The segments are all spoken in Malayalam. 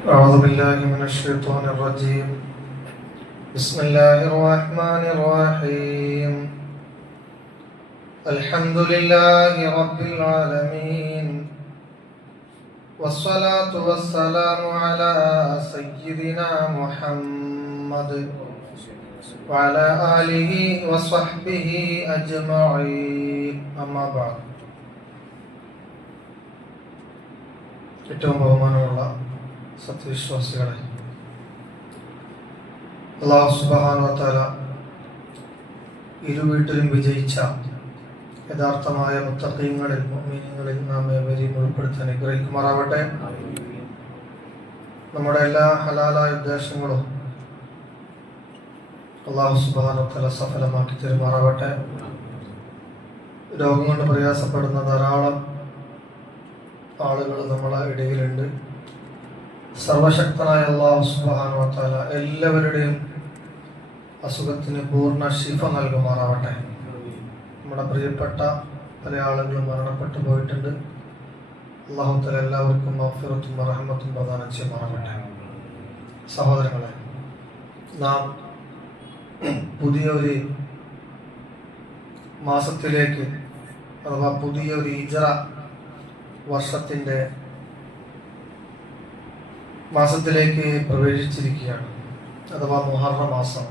أعوذ بالله من الشيطان الرجيم. بسم الله الرحمن الرحيم. الحمد لله رب العالمين، والصلاة والسلام على سيدنا محمد وعلى آله وصحبه أجمعين. أما بعد. ഏറ്റവും ബഹുമാനമുള്ള സത്യവിശ്വാസികളെ, അല്ലാഹു സുബ്ഹാനഹു വ തആല ഇരുവീട്ടിലും വിജയിച്ച യഥാർത്ഥമായ മുത്തഖീങ്ങളിൽ മുഅ്മിനീങ്ങളിൽ നാം ഏവരെയും ഉൾപ്പെടുത്തി അനുഗ്രഹിക്കുമാറാവട്ടെ. നമ്മുടെ എല്ലാ ഹലാലായ ഉദ്ദേശങ്ങളും അല്ലാഹു സുബ്ഹാനഹു വ തആല സഫലമാക്കി തരുമാറാവട്ടെ. രോഗം കൊണ്ട് പ്രയാസപ്പെടുന്ന ധാരാളം ആളുകൾ നമ്മളെ ഇടയിലുണ്ട്. സർവശക്തനായ അല്ലാഹു സുബ്ഹാനഹു വ തആല എല്ലാവരുടെയും അസുഖത്തിന് പൂർണ്ണ ശിഫ നൽകുമാറാവട്ടെ. നമ്മുടെ പ്രിയപ്പെട്ട പല ആളുകളും മരണപ്പെട്ടു പോയിട്ടുണ്ട്. അല്ലാഹു തആല എല്ലാവർക്കും മഗ്ഫിറത്തും റഹ്മത്തും പ്രദാനം ചെയ്യുമാറാവട്ടെ. സഹോദരങ്ങളെ, നാം പുതിയൊരു മാസത്തിലേക്ക് അഥവാ പുതിയൊരു ഹിജ്റ വർഷത്തിൻ്റെ മാസത്തിലേക്ക് പ്രവേശിച്ചിരിക്കുകയാണ്, അഥവാ മുഹറം മാസം.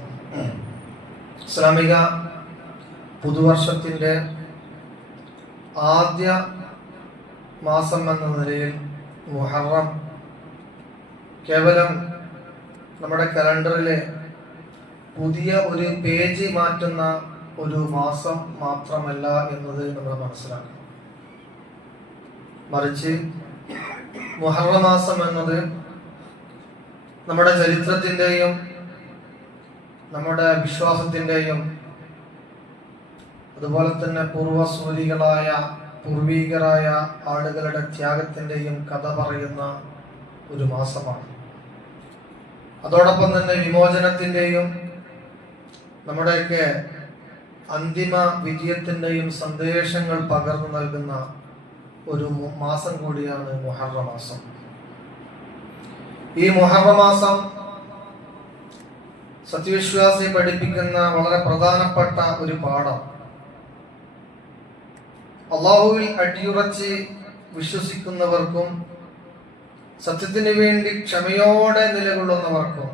ഇസ്ലാമിക പുതുവർഷത്തിൻ്റെ ആദ്യ മാസം എന്ന നിലയിൽ മുഹറം കേവലം നമ്മുടെ കലണ്ടറിലെ പുതിയ ഒരു പേജ് മാറ്റുന്ന ഒരു മാസം മാത്രമല്ല എന്നത് നമ്മൾ മനസ്സിലാക്കണം. മറിച്ച് മുഹറം മാസം എന്നത് നമ്മുടെ ചരിത്രത്തിൻ്റെയും നമ്മുടെ വിശ്വാസത്തിൻ്റെയും അതുപോലെ തന്നെ പൂർവീകരായ ആളുകളുടെ ത്യാഗത്തിൻ്റെയും കഥ പറയുന്ന ഒരു മാസമാണ്. അതോടൊപ്പം തന്നെ വിമോചനത്തിൻ്റെയും നമ്മുടെയൊക്കെ അന്തിമ വിജയത്തിൻ്റെയും സന്ദേശങ്ങൾ പകർന്നു നൽകുന്ന ഒരു മാസം കൂടിയാണ് മുഹറം മാസം. ഈ മുഹറം മാസം സത്യവിശ്വാസി പഠിപ്പിക്കുന്ന വളരെ പ്രധാനപ്പെട്ട ഒരു പാഠം, അല്ലാഹുവിൽ അടിയുറച്ച് വിശ്വസിക്കുന്നവർക്കും സത്യത്തിന് വേണ്ടി ക്ഷമയോടെ നിലകൊള്ളുന്നവർക്കും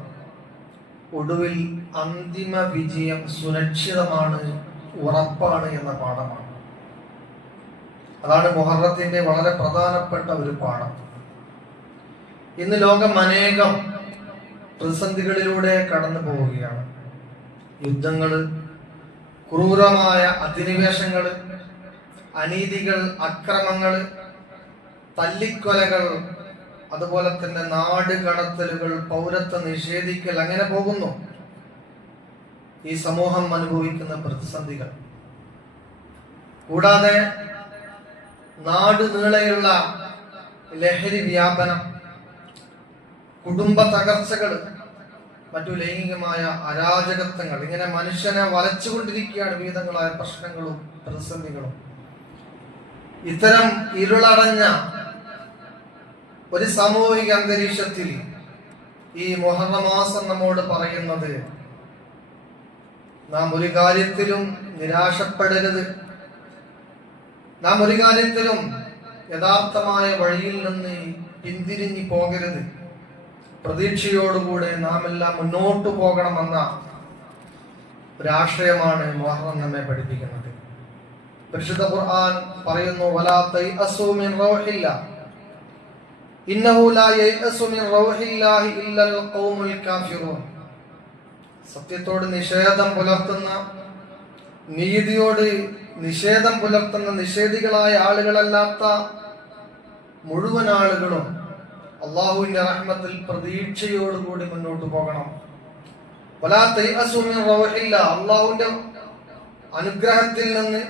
ഒടുവിൽ അന്തിമ വിജയം സുരക്ഷിതമാണ്, ഉറപ്പാണ് എന്ന പാഠമാണ്. അതാണ് മുഹറത്തിന്റെ വളരെ പ്രധാനപ്പെട്ട ഒരു പാഠം. ഇന്ന് ലോകം അനേകം പ്രതിസന്ധികളിലൂടെ കടന്നു പോവുകയാണ്. യുദ്ധങ്ങള്, ക്രൂരമായ അധിനിവേശങ്ങള്, അനീതികൾ, അക്രമങ്ങള്, തല്ലിക്കൊലകൾ, അതുപോലെ തന്നെ നാട് കടത്തലുകൾ, പൗരത്വ നിഷേധിക്കൽ, അങ്ങനെ പോകുന്നു ഈ സമൂഹം അനുഭവിക്കുന്ന പ്രതിസന്ധികൾ. കൂടാതെ നാട് നീളെയുള്ള ലഹരി വ്യാപനം, കുടുംബ തകർച്ചകൾ, മറ്റു ലൈംഗികമായ അരാജകത്വങ്ങൾ, ഇങ്ങനെ മനുഷ്യനെ വലച്ചുകൊണ്ടിരിക്കുകയാണ് വിവിധങ്ങളായ പ്രശ്നങ്ങളും പ്രതിസന്ധികളും. ഇത്തരം ഇരുളടഞ്ഞ ഒരു സാമൂഹിക അന്തരീക്ഷത്തിൽ ഈ മുഹറം മാസം നമ്മോട് പറയുന്നത്, നാം ഒരു കാര്യത്തിലും നിരാശപ്പെടരുത്, നാം ഒരു കാര്യത്തിലും യഥാർത്ഥമായ വഴിയിൽ നിന്ന് പിന്തിരിഞ്ഞു പോകരുത്, പ്രതീക്ഷയോടുകൂടെ നാം എല്ലാം മുന്നോട്ട് പോകണമെന്ന ഒരാശയമാണ് മുഹറം നമ്മെ പഠിപ്പിക്കുന്നത്. പരിശുദ്ധ ഖുർആൻ പറയുന്നു, വലാ തൈഅസൂ മിൻ റൗഹില്ലാഹ് ഇന്നഹു ലാ യൈഅസു മിൻ റൗഹില്ലാഹി ഇല്ലൽ ഖൗമുൽ കാഫിറൂൻ. സത്യത്തോട് നിഷേധം പുലർത്തുന്ന, നീതിയോട് നിഷേധം പുലർത്തുന്ന നിഷേധികളായ ആളുകളല്ലാത്ത മുഴുവൻ ആളുകളും അള്ളാഹുവിന്റെ റഹ്മത്തിൽ പ്രതീക്ഷയോടുകൂടി മുന്നോട്ട് പോകണം. വലാ തൈഅസൂ മിൻ റൗഹില്ലാഹ്, അള്ളാഹുവിന്റെ അനുഗ്രഹത്തിൽ നിന്ന്,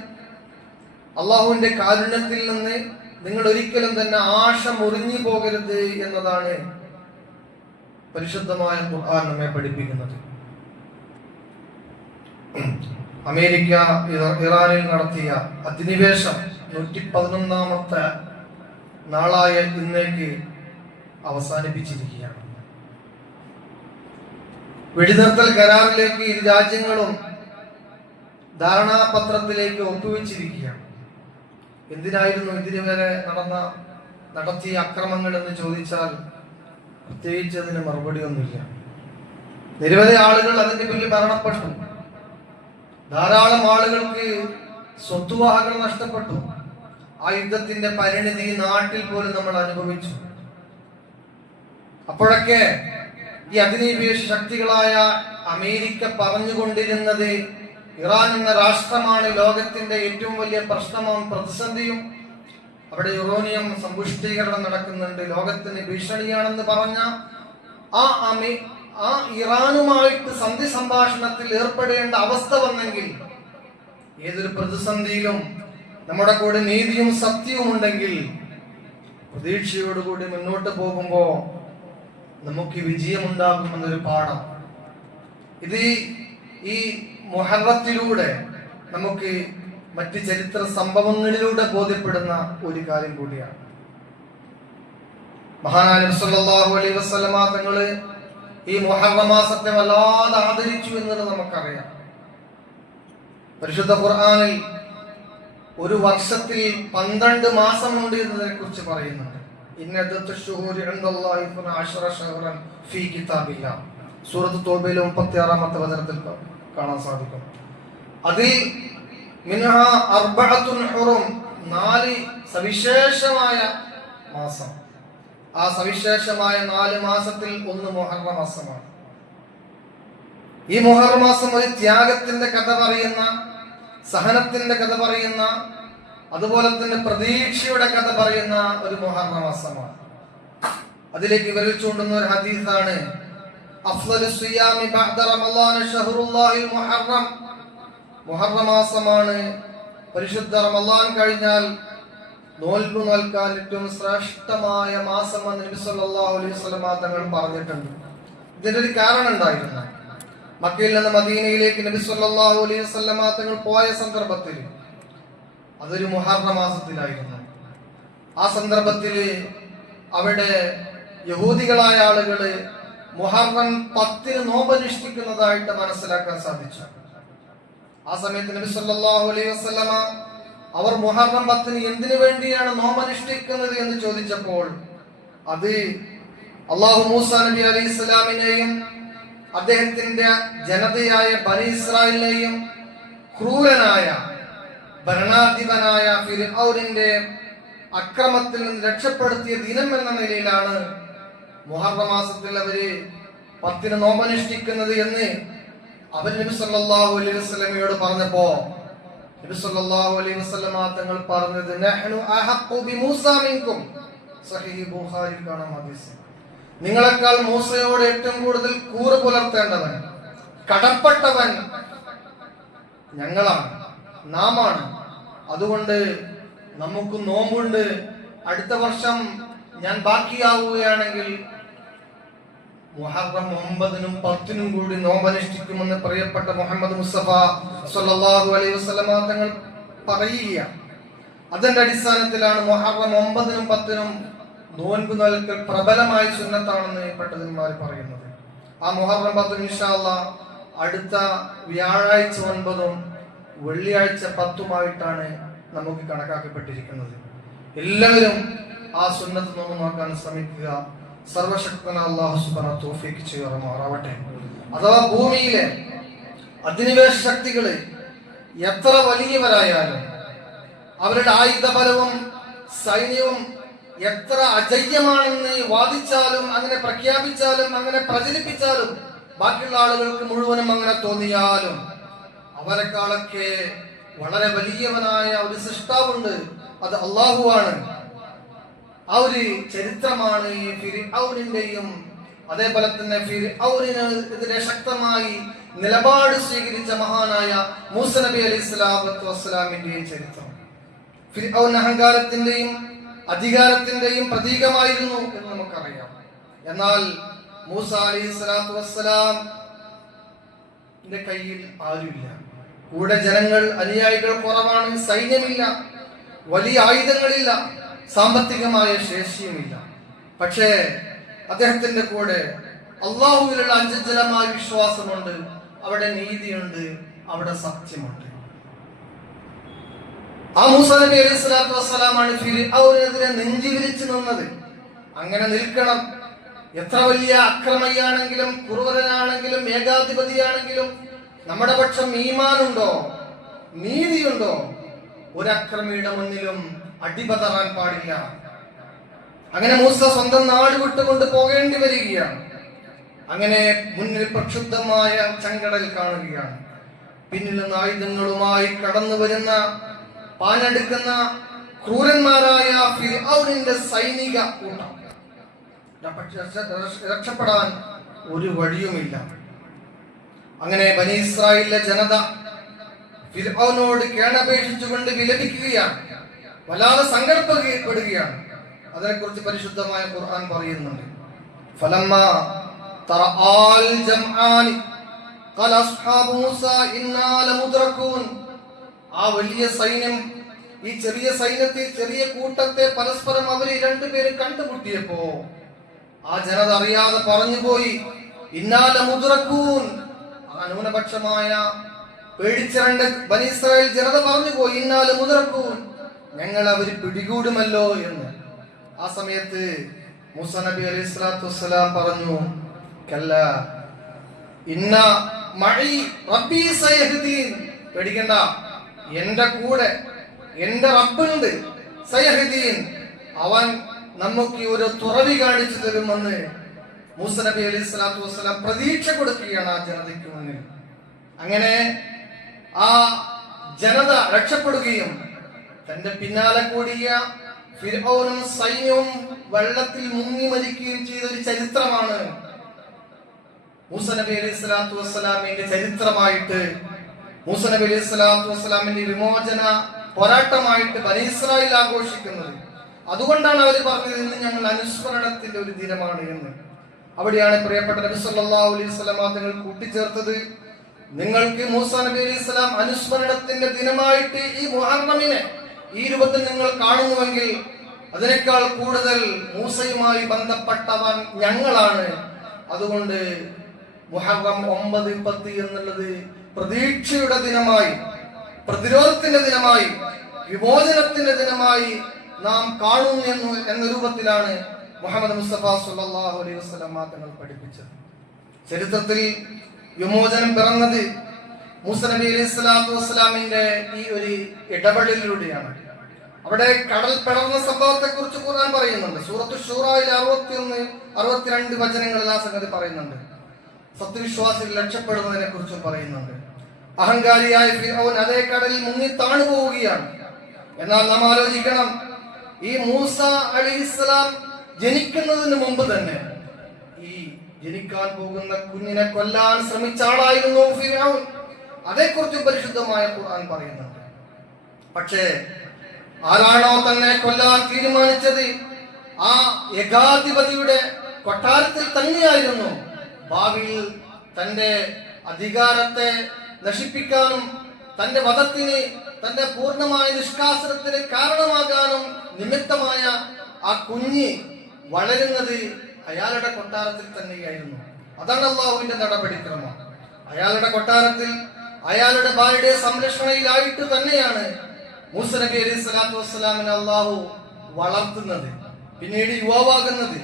അള്ളാഹുവിന്റെ കാരുണ്യത്തിൽ നിന്ന് നിങ്ങൾ ഒരിക്കലും തന്നെ ആശ മുറിഞ്ഞു പോകരുത് എന്നതാണ് പരിശുദ്ധമായ ഖുർആൻ നമ്മെ പഠിപ്പിക്കുന്നത്. അമേരിക്ക ഇറാനിൽ നടത്തിയ അധിനിവേശം 111ാമത്തെ നാളായ ഇന്നേക്ക് അവസാനിപ്പിച്ചിരിക്കുകയാണ്. വെടിനിർത്തൽ കരാറിലേക്ക് ഇരു രാജ്യങ്ങളും ധാരണാപത്രത്തിലേക്ക് ഒപ്പുവെച്ചിരിക്കുകയാണ്. എന്തിനായിരുന്നു ഇതിനുവരെ നടത്തിയ അക്രമങ്ങൾ എന്ന് ചോദിച്ചാൽ പ്രത്യേകിച്ച് അതിന് മറുപടി ഒന്നുമില്ല. നിരവധി ആളുകൾ അതിന്റെ പിന്നിൽ മരണപ്പെട്ടു. ധാരാളം ആളുകൾക്ക് സ്വത്തുവകകൾ നഷ്ടപ്പെട്ടു. ആ യുദ്ധത്തിന്റെ പരിണിതി നാട്ടിൽ പോലും നമ്മൾ അനുഭവിച്ചു. അപ്പോഴൊക്കെ ഈ അധിനിവേശ ശക്തികളായ അമേരിക്ക പറഞ്ഞുകൊണ്ടിരുന്നത് ഇറാൻ എന്ന രാഷ്ട്രമാണ് ലോകത്തിന്റെ ഏറ്റവും വലിയ പ്രശ്നവും പ്രതിസന്ധിയും, അവിടെ യുറേനിയം സമ്പുഷ്ടീകരണം നടക്കുന്നുണ്ട്, ലോകത്തിന് ഭീഷണിയാണെന്ന് പറഞ്ഞ ആ ഇറാനുമായിട്ട് സന്ധി സംഭാഷണത്തിൽ ഏർപ്പെടേണ്ട അവസ്ഥ വന്നെങ്കിൽ, ഏതൊരു പ്രതിസന്ധിയിലും നമ്മുടെ കൂടെ നീതിയും സത്യവും ഉണ്ടെങ്കിൽ പ്രതീക്ഷയോടുകൂടി മുന്നോട്ട് പോകുമ്പോ നമുക്ക് വിജയമുണ്ടാകുമെന്നൊരു പാഠം ഇത് ഈ മുഹറത്തിലൂടെ നമുക്ക് മറ്റ് ചരിത്ര സംഭവങ്ങളിലൂടെ ബോധ്യപ്പെടുന്ന ഒരു കാര്യം കൂടിയാണ്. മഹാനായ നബി സല്ലല്ലാഹു അലൈഹി വസല്ലമ തങ്ങള് ഈ മുഹറം മാസത്തെ വല്ലാതെ ആദരിച്ചു എന്നുള്ളത് നമുക്കറിയാം. പരിശുദ്ധ ഖുർആനിൽ ഒരു വർഷത്തിൽ 12 മാസമുണ്ട് എന്നതിനെ കുറിച്ച് പറയുന്നുണ്ട്. സൂറത്ത് തൗബയിലെ 36-ാമത്തെ വചനത്തിൽ കാണാൻ സാധിക്കും. അതിൽ മിൻഹാ അർബഅത്തുൻ ഹുറും, 4 സവിശേഷമായ മാസം. ആ സവിശേഷമായ 4 മാസത്തിൽ ഒന്ന് മുഹറം മാസമാണ്. ഈ മുഹറം മാസം ഒരു ത്യാഗത്തിന്റെ കഥ പറയുന്ന, സഹനത്തിന്റെ കഥ പറയുന്ന, അതുപോലെ തന്നെ പ്രതീക്ഷയുടെ കഥ പറയുന്ന ഒരു മുഹറം മാസമാണ്. അതിലേക്ക് വിരൽ ചൂണ്ടുന്ന ഒരു ഹദീസാണ് അഫ്ളലു സിയാമി ബഅദ റമളാൻ ശഹ്റുല്ലാഹിൽ മുഹറം. മുഹറം മാസമാണ് പരിശുദ്ധ റമളാൻ കഴിഞ്ഞാൽ നോൽബ് നോൽക്കാൻ ഏറ്റവും ശ്രേഷ്ഠമായ മാസമെന്ന് നബി സല്ലല്ലാഹു അലൈഹി വസല്ലം തങ്ങൾ പറഞ്ഞിട്ടുണ്ട്. ഇതിന്റെ ഒരു കാരണം ഉണ്ടായിരുന്നു. മക്കയിൽ നിന്ന് മദീനയിലേക്ക് നബി സല്ലല്ലാഹു അലൈഹി വസല്ലം തങ്ങൾ പോയ സന്ദർഭത്തിൽ അതൊരു മുഹറം മാസത്തിലായിരുന്നു. ആ സന്ദർഭത്തിൽ അവിടെ യഹൂദികളായ ആളുകള് മുഹറം 10 നോമ്പനുഷ്ഠിക്കുന്നതായിട്ട് മനസ്സിലാക്കാൻ സാധിച്ചു. ആ സമയത്ത് നബി സല്ലല്ലാഹു അലൈഹി വസല്ലമ അവർ മുഹറം 10 എന്തിനു വേണ്ടിയാണ് നോമ്പനുഷ്ഠിക്കുന്നത് എന്ന് ചോദിച്ചപ്പോൾ അത് അല്ലാഹു മൂസ നബി അലൈഹിസ്സലാമിനെയും അദ്ദേഹത്തിന്റെ ജനതയായ ബനി ഇസ്രായേലിനെയും ക്രൂരനായ ഭരണാധിപനായ ഫിർഔനിന്റെ അക്രമത്തിൽ നിന്ന് രക്ഷപ്പെടുത്തിയ ദിനം എന്ന നിലയിലാണ് മുഹറം മാസത്തിൽ അവര് 10 നോമ്പനുഷ്ഠിക്കുന്നത് എന്ന് അവർ നബി സല്ലല്ലാഹു അലൈഹി വസല്ലമയോട് പറഞ്ഞപ്പോ നബി സല്ലല്ലാഹു അലൈഹി വസല്ലമ തങ്ങൾ പറഞ്ഞത് നഹ്നു അഹഖു ബിമൂസ മിൻകും. സഹീഹ് ബുഖാരിയിൽ കാണാം ഹദീസ്. നിങ്ങളെക്കാൾ മൂസയോട് ഏറ്റവും കൂടുതൽ കൂറ് പുലർത്തേണ്ടവൻ, കടപ്പെട്ടവൻ ഞങ്ങളാണ്, നാമാണ്. അതുകൊണ്ട് നമുക്ക് നോമ്പുണ്ട്. അടുത്ത വർഷം ഞാൻ ബാക്കിയാവുകയാണെങ്കിൽ മുഹറം 9-നും 10-നും കൂടി നോമ്പനുഷ്ഠിക്കുമെന്ന് പ്രിയപ്പെട്ട മുഹമ്മദ് മുസ്തഫ സ്വല്ലല്ലാഹു അലൈഹി വസല്ലം തങ്ങൾ പറയുകയാണ്. അതിന്റെ അടിസ്ഥാനത്തിലാണ് മുഹറം 9-നും 10-നും നോൻപ് നൽകൽ പ്രബലമായ സുന്നത്താണെന്ന് പണ്ഡിതന്മാർ പറയുന്നത്. ആ മുഹറം 10 ഇൻഷാ അല്ലാഹ് അടുത്ത വ്യാഴാഴ്ച 9-ഉം വെള്ളിയാഴ്ച 10-ഉമായിട്ടാണ് നമുക്ക് കണക്കാക്കപ്പെട്ടിരിക്കുന്നത്. എല്ലാവരും ആ സുന്നത്ത് നോമ്പ് നോക്കാൻ ശ്രമിക്കുക. സർവശക്തനായ അല്ലാഹു സുബ്ഹാനഹു തൗഫീഖ് ചെയ്യുമാറാവട്ടെ. അഥവാ ഭൂമിയിലെ അധിനിവേശ ശക്തികള് എത്ര വലിയവരായാലും അവരുടെ ആയുധബലവും സൈന്യവും എത്ര അജയ്യമാണെന്ന് വാദിച്ചാലും, അങ്ങനെ പ്രഖ്യാപിച്ചാലും, അങ്ങനെ പ്രചരിപ്പിച്ചാലും, ബാക്കിയുള്ള ആളുകൾക്ക് മുഴുവനും അങ്ങനെ തോന്നിയാലും, അവരെക്കാളൊക്കെ വളരെ വലിയവനായ ഒരു സൃഷ്ടാവുണ്ട്, അത് അള്ളാഹുവാണ്. ആ ഒരു ചരിത്രമാണ് ഈ ഫിർഔനിന്റെയും അതേപോലെ തന്നെ ഫിർഔനെതിരെ ശക്തമായി നിലപാട് സ്വീകരിച്ച മഹാനായ മൂസ നബി അലൈഹിസ്സലാത്തു വസ്സലാമിന്റെയും ചരിത്രം. ഫിർഔൻ അഹങ്കാരത്തിന്റെയും അധികാരത്തിന്റെയും പ്രതീകമായിരുന്നു എന്ന് നമുക്കറിയാം. എന്നാൽ മൂസ അലൈഹിസ്സലാത്തു വസ്സലാമിന്റെ കയ്യിൽ ആരുമില്ല, കൂടെ ജനങ്ങൾ, അനുയായികൾ കുറവാണ്, സൈന്യമില്ല, വലിയ ആയുധങ്ങളില്ല, സാമ്പത്തികമായ ശേഷിയുമില്ല. പക്ഷേ അദ്ദേഹത്തിന്റെ കൂടെ അള്ളാഹുവിലുള്ള അചഞ്ചലമായ വിശ്വാസമുണ്ട്, അവിടെ നീതിയുണ്ട്, അവിടെ സത്യമുണ്ട്. ആ മൂസാ നബി അലൈഹി സ്വലാത്തു വസ്സലാമാണ് ഫിർഔനെതിരെ നെഞ്ചി വിരിച്ചു നിന്നത്. അങ്ങനെ നിൽക്കണം. എത്ര വലിയ അക്രമയാണെങ്കിലും, ക്രൂരനാണെങ്കിലും, ഏകാധിപതിയാണെങ്കിലും നമ്മുടെ പക്ഷം ഈമാനുണ്ടോ, നീതിയുണ്ടോ, ഒരു അക്രമിയുടെ മുന്നിലും അടിപതറാൻ പാടില്ല. അങ്ങനെ മൂസ സ്വന്തം നാട് വിട്ടുകൊണ്ട് പോകേണ്ടി വരികയാണ്. അങ്ങനെ മുന്നിൽ പ്രക്ഷുബ്ധമായ ചെങ്കടൽ കാണുകയാണ്. പിന്നിൽ നിന്ന് ആയുധങ്ങളുമായി കടന്നു വരുന്ന, പാഞ്ഞെടുക്കുന്ന ക്രൂരന്മാരായ ഫിർഔനിന്റെ സൈനിക കൂട്ടം. രക്ഷപ്പെടാൻ ഒരു വഴിയുമില്ല. അങ്ങനെ ബനി ഇസ്രായേലിലെ ജനത ഫിർഔനോട് കേണപേക്ഷിച്ചുകൊണ്ട് വിലപിക്കുകയാണ്, വല്ലാതെ സങ്കടപ്പെടുകയാണ്. അതിനെക്കുറിച്ച് പരിശുദ്ധമായ ഖുർആൻ പറയുന്നുണ്ട്. ഫലമ്മാ തറആൽ ജംആനി ഖല അസ്ഹാബു മൂസാ ഇന്നാ ലമുദ്റകൂൻ. ആ വലിയ സൈന്യം, ഈ ചെറിയ സൈന്യത്തെ, ചെറിയ കൂട്ടത്തെ പരസ്പരം അവർ രണ്ടുപേരും കണ്ടുമുട്ടിയപ്പോ ആ ജനത അറിയാതെ പറഞ്ഞുപോയി, ഇന്നാ ലമുദ്റകൂൻ. ആ ന്യൂനപക്ഷമായ പേടിച്ചിരണ്ട ബനി ഇസ്രായേൽ ജനത പറഞ്ഞുപോയി, ഇന്നാ ലമുദ്റകൂൻ, ഞങ്ങൾ അവർ പിടികൂടുമല്ലോ എന്ന്. ആ സമയത്ത് മൂസാ നബി അലൈഹി സ്വലാത്തു വസ്സലാം പറഞ്ഞു, കല്ല ഇന്ന മഈ റബ്ബി സയഹ്ദീൻ. പേടിക്കണ്ട, എന്റെ കൂടെ എന്റെ റബ്ബുണ്ട്, സയഹ്ദീൻ, അവൻ നമുക്ക് ഒരു തുറവി കാണിച്ചു തരുമെന്ന് മൂസാ നബി അലൈഹി സ്വലാത്തു വസ്സലാം പ്രതീക്ഷ കൊടുക്കുകയാണ് ആ ജനതയ്ക്ക് മുന്നിൽ. അങ്ങനെ ആ ജനത രക്ഷപ്പെടുകയും തന്റെ പിന്നാലെ കൂടിയ ഫിർഔനും സൈന്യവും വെള്ളത്തിൽ മുങ്ങി മരിക്കുകയും ചെയ്ത ഒരു ചരിത്രമാണ് മൂസാ നബി അലൈഹി സ്വലാത്തു വസ്സലാമിന്റെ ചരിത്രമായിട്ട്, മൂസാ നബി അലൈഹി സ്വലാത്തു വസ്സലാമിന്റെ വിമോചന പോരാട്ടമായിട്ട് ബനി ഇസ്രായേൽ ആഘോഷിക്കുന്നത്. അതുകൊണ്ടാണ് അവർ പറഞ്ഞത്, ഇന്ന് ഞങ്ങൾ അനുസ്മരണത്തിന്റെ ഒരു ദിനമാണ് എന്ന്. അവിടെയാണ് പ്രിയപ്പെട്ട നബി സല്ലല്ലാഹു അലൈഹി വസല്ലം തങ്ങൾ കൂട്ടിച്ചേർത്തത്, നിങ്ങൾക്ക് മൂസാ നബി അലൈഹി സ്വലാം അനുസ്മരണത്തിന്റെ ദിനമായിട്ട് ഈ മുഹറമിനെ ഈ രൂപത്തിൽ നിങ്ങൾ കാണുന്നുവെങ്കിൽ അതിനേക്കാൾ കൂടുതൽ മൂസയുമായി ബന്ധപ്പെട്ടവൻ ഞങ്ങളാണ്. അതുകൊണ്ട് മുഹറം 9, 10 എന്നുള്ളത് പ്രതീക്ഷയുടെ ദിനമായി, പ്രതിരോധത്തിന്റെ ദിനമായി, വിമോചനത്തിന്റെ ദിനമായി നാം കാണുന്നു എന്ന രൂപത്തിലാണ് മുഹമ്മദ് മുസ്തഫ സല്ലല്ലാഹു അലൈഹി വസല്ലം തങ്ങൾ പഠിപ്പിച്ചത്. ചരിത്രത്തിൽ വിമോചനം പിറന്നത് മൂസാ നബി അലൈഹി സ്വലാത്തു വസ്സലാമിന്റെ ഈ ഒരു ഇടപെടലിലൂടെയാണ്. അവിടെ കടൽ പിളർന്ന സംഭവത്തെ കുറിച്ച് ഖുർആൻ പറയുന്നുണ്ട്. സൂറത്തു ശൂറായിൽ 61, 62 വചനങ്ങളിൽ ആ സംഗതി പറയുന്നുണ്ട്. സത്യവിശ്വാസികൾ രക്ഷപ്പെടുന്നതിനെ കുറിച്ച് പറയുന്നുണ്ട്. അഹങ്കാരിയായ ഫിർഔൻ അതേ കടലിൽ മുങ്ങി താണു പോവുകയാണ്. എന്നാൽ നാം ആലോചിക്കണം, ഈ മൂസ അലൈഹിസ്സലാം ജനിക്കുന്നതിന് മുമ്പ് തന്നെ ഈ ജനിക്കാൻ പോകുന്ന കുഞ്ഞിനെ കൊല്ലാൻ ശ്രമിച്ച ആളായിരുന്നു ഫിർഔൻ. അതേക്കുറിച്ച് പരിശുദ്ധമായ ഖുർആൻ പറയുന്നുണ്ട്. പക്ഷേ ആരാണോ തന്നെ കൊല്ലാൻ തീരുമാനിച്ചത് ആ ഏകാധിപതിയുടെ കൊട്ടാരത്തിൽ തന്നെയായിരുന്നു. ഭാവിയിൽ തന്റെ അധികാരത്തെ നശിപ്പിക്കാനും തന്റെ വധത്തിന്, തന്റെ പൂർണ്ണമായ നിഷ്കാസനത്തിന് കാരണമാകാനും നിമിത്തമായ ആ കുഞ്ഞ് വളരുന്നത് അയാളുടെ കൊട്ടാരത്തിൽ തന്നെയായിരുന്നു. അതാണ് അള്ളാഹുവിന്റെ നടപടിക്രമം. അയാളുടെ കൊട്ടാരത്തിൽ അയാളുടെ ഭാര്യയുടെ സംരക്ഷണയിലായിട്ട് തന്നെയാണ് മൂസാ നബി അലൈഹി സ്വലാത്തു വസ്സലാമിനെ അള്ളാഹു വളർത്തുന്നത്, പിന്നീട് യുവാവാകുന്നത്,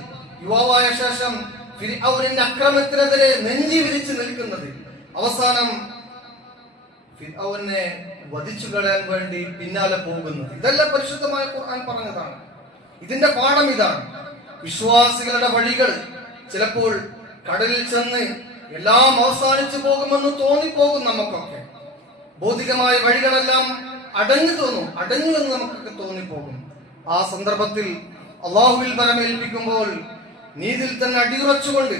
യുവാവായ ശേഷം ഫിർഔനിന്റെ അക്രമത്തിനെതിരെ നെഞ്ചി വിരിച്ചു നിൽക്കുന്നത്, അവസാനം ഫിർഔനെ വധിച്ചു കളയാൻ വേണ്ടി പിന്നാലെ പോകുന്നത്. ഇതെല്ലാം പരിശുദ്ധമായ ഖുർആൻ പറഞ്ഞതാണ്. ഇതിന്റെ പാഠം ഇതാണ്. വിശ്വാസികളുടെ വഴികൾ ചിലപ്പോൾ കടലിൽ ചെന്ന് എല്ലാം അവസാനിച്ചു പോകുമെന്ന് തോന്നിപ്പോകും. നമുക്കൊക്കെ ഭൗതികമായ വഴികളെല്ലാം അടഞ്ഞു എന്ന് നമുക്കൊക്കെ തോന്നിപ്പോകും. ആ സന്ദർഭത്തിൽ അള്ളാഹുവിൽ പരമേൽപ്പിക്കുമ്പോൾ നീതിയിൽ തന്നെ അടിയുറച്ചുകൊണ്ട്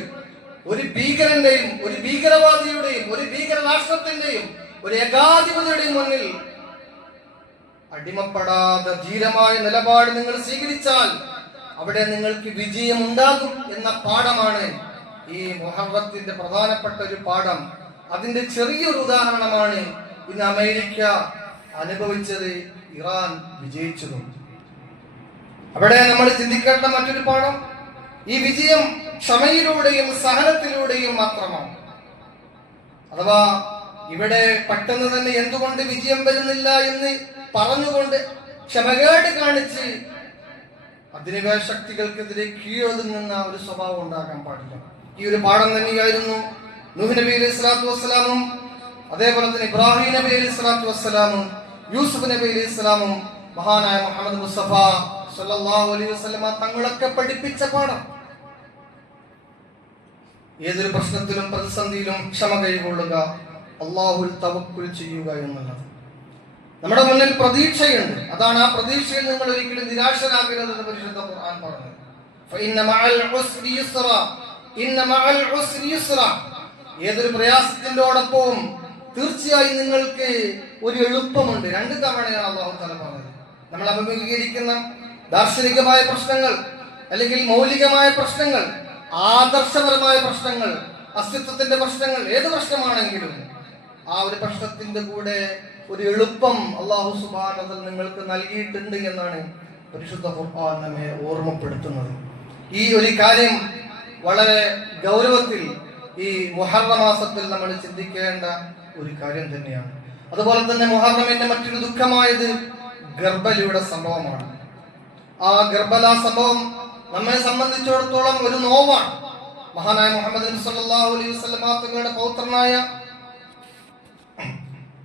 ഒരു ഭീകരന്റെയും, ഒരു ഭീകരവാദിയുടെയും, ഒരു ഭീകര രാഷ്ട്രത്തിന്റെയും, ഒരു ഏകാധിപതിയുടെയും മുന്നിൽ അടിമപ്പെടാതെ ധീരമായ നിലപാട് നിങ്ങൾ സ്വീകരിച്ചാൽ അവിടെ നിങ്ങൾക്ക് വിജയം ഉണ്ടാകും എന്ന പാഠമാണ് ഈ മുഹറത്തിന്റെ പ്രധാനപ്പെട്ട ഒരു പാഠം. അതിന്റെ ചെറിയൊരു ഉദാഹരണമാണ് ഇന്ന് അമേരിക്ക അനുഭവിച്ചത്, ഇറാൻ വിജയിച്ചതും. അവിടെ നമ്മൾ ചിന്തിക്കേണ്ട മറ്റൊരു പാഠം, ഈ വിജയം ക്ഷമയിലൂടെയും സഹനത്തിലൂടെയും മാത്രമാണ്. അഥവാ ഇവിടെ പെട്ടെന്ന് തന്നെ എന്തുകൊണ്ട് വിജയം വരുന്നില്ല എന്ന് പറഞ്ഞുകൊണ്ട് ക്ഷമകേട് കാണിച്ച് അധിനിവേശ ശക്തികൾക്കെതിരെ കീഴൊതുങ്ങുന്ന ഒരു സ്വഭാവം ഉണ്ടാകാൻ പാടില്ല. ഈ ഒരു പാഠം തന്നെയായിരുന്നു നൂഹ് നബി അലൈഹി സ്വലാത്തു വസ്സലാമും അതേപോലെ തന്നെ ഇബ്രാഹിം നബി അലൈഹി സ്വലാത്തു വസ്സലാമും യൂസുഫ് നബി അലൈഹി സ്വലാമും മഹാനായ മുഹമ്മദ് മുസ്തഫ സല്ലല്ലാഹു അലൈഹി വസല്ലമ തങ്ങളൊക്കെ പഠിപ്പിച്ച പാഠം. ഏതൊരു പ്രശ്നത്തിലും പ്രതിസന്ധിയിലും ക്ഷമ കൈകൊള്ളുക, അല്ലാഹുവിൽ തവക്കുൽ ചെയ്യുക എന്നുള്ളത്. നമ്മുടെ മുന്നിൽ പ്രതീക്ഷയുണ്ട്. അതാണ് ആ പ്രതീക്ഷയിൽ നിങ്ങൾ ഒരിക്കലും നിരാശരാകരുതെന്ന് പരിശുദ്ധ ഖുർആൻ പറഞ്ഞു. ഫഇന്ന മഅൽ ഉസ്രി യുസ്റ, ഇന്ന മഅൽ ഉസ്രി യുസ്റ. ഏതൊരു പ്രയാസത്തിനോടൊപ്പവും തീർച്ചയായും നിങ്ങൾക്ക് ഒരു എളുപ്പമുണ്ട്. 2 തവണയാണ് അല്ലാഹു തആല പറഞ്ഞത്. നമ്മൾ അഭിമുഖീകരിക്കുന്ന ദാർശനികമായ പ്രശ്നങ്ങൾ, അല്ലെങ്കിൽ മൗലികമായ പ്രശ്നങ്ങൾ, ആദർശപരമായ പ്രശ്നങ്ങൾ, അസ്തിത്വത്തിന്റെ പ്രശ്നങ്ങൾ, ഏത് പ്രശ്നമാണെങ്കിലും ആ ഒരു പ്രശ്നത്തിന്റെ കൂടെ ഒരു എളുപ്പം അല്ലാഹു സുബ്ഹാനഹു വ തആല നിങ്ങൾക്ക് നൽകിയിട്ടുണ്ട് എന്നാണ് പരിശുദ്ധ ഖുർആൻ നമ്മെ ഓർമ്മപ്പെടുത്തുന്നത്. ഈ ഒരു കാര്യം വളരെ ഗൗരവത്തിൽ ഈ മുഹറം മാസത്തിൽ നമ്മൾ ചിന്തിക്കേണ്ട ഒരു കാര്യം തന്നെയാണ്. അതുപോലെ തന്നെ മുഹറമിന്റെ മറ്റൊരു ദുഃഖമായത് ഗർബലയുടെ സംഭവമാണ്. ആ ഗർബല സംഭവം നമ്മെ സംബന്ധിച്ചിടത്തോളം ഒരു നോവാണ്. മഹാനായ മുഹമ്മദ് സല്ലല്ലാഹു അലൈഹി വസല്ലം തങ്ങളുടെ പൗത്രനായ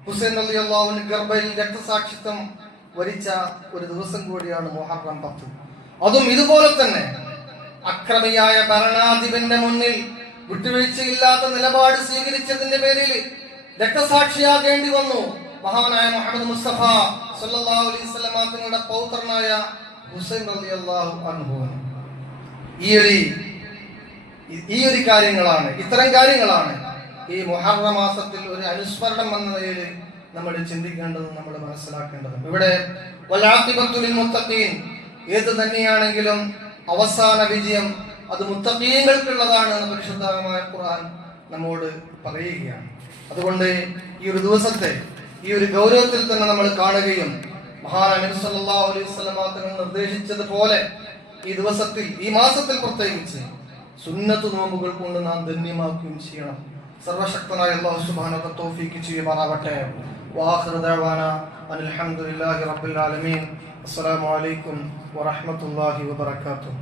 ഹുസൈൻ റളിയല്ലാഹു അൻഹു ഗർബയിൽ രക്തസാക്ഷിത്വം വരിച്ച ഒരു ദിവസം കൂടിയാണ് മുഹറം 10. അതും ഇതുപോലെ തന്നെ അക്രമിയായ ഭരണാധിപന്റെ മുന്നിൽ വിട്ടുവീഴ്ചയില്ലാത്ത നിലപാട് സ്വീകരിച്ചതിന്റെ പേരിൽ രക്തസാക്ഷിയാകേണ്ടി വന്നു മഹാനായ മുഹമ്മദ് മുസ്തഫ സല്ലല്ലാഹു അലൈഹി വസല്ലം തങ്ങളുടെ പൗത്രനായ ഹുസൈൻ റളിയല്ലാഹു അൻഹു. ഈ ഒരു കാര്യങ്ങളാണ്, ഇത്തരം കാര്യങ്ങളാണ് ഈ മുഹറം മാസത്തിൽ ഒരു അനുസ്മരണം എന്ന നിലയിൽ നമ്മൾ ചിന്തിക്കേണ്ടതും നമ്മൾ മനസ്സിലാക്കേണ്ടതും. ഇവിടെ വലാഖിബത്തുൽ മുത്തഖീൻ, ഏത് തന്നെയാണെങ്കിലും അവസാന വിജയം അത് മുത്തഖീങ്ങൾക്കുള്ളതാണ് എന്ന് പരിശുദ്ധമായ ഖുർആൻ നമ്മോട് പറയുകയാണ്. അതുകൊണ്ട് ഈ ഒരു ദിവസത്തെ ഈ ഒരു ഗൗരവത്തിൽ തന്നെ നമ്മൾ കാണുകയും മഹാനായ നബി സല്ലല്ലാഹു അലൈഹി വസല്ലം തങ്ങൾ നിർദ്ദേശിച്ചതുപോലെ ഈ ദിവസത്തിൽ, ഈ മാസത്തിൽ പ്രത്യേകിച്ച് സുന്നത്ത് നോമ്പുകൾ കൊണ്ട് നാം ധന്യമാക്കുകയും ചെയ്യണം. സർവശക്തനായ അല്ലാഹു സുബ്ഹാനഹു വ തആല തൗഫീഖ് ചെയ്യുമാറാവട്ടെ. വആഖിറു ദഅവാനാ അൽഹംദുലില്ലാഹി റബ്ബിൽ ആലമീൻ. അസ്സലാമു അലൈക്കും വറഹ്മത്തുള്ളാഹി വബറകാതുഹു.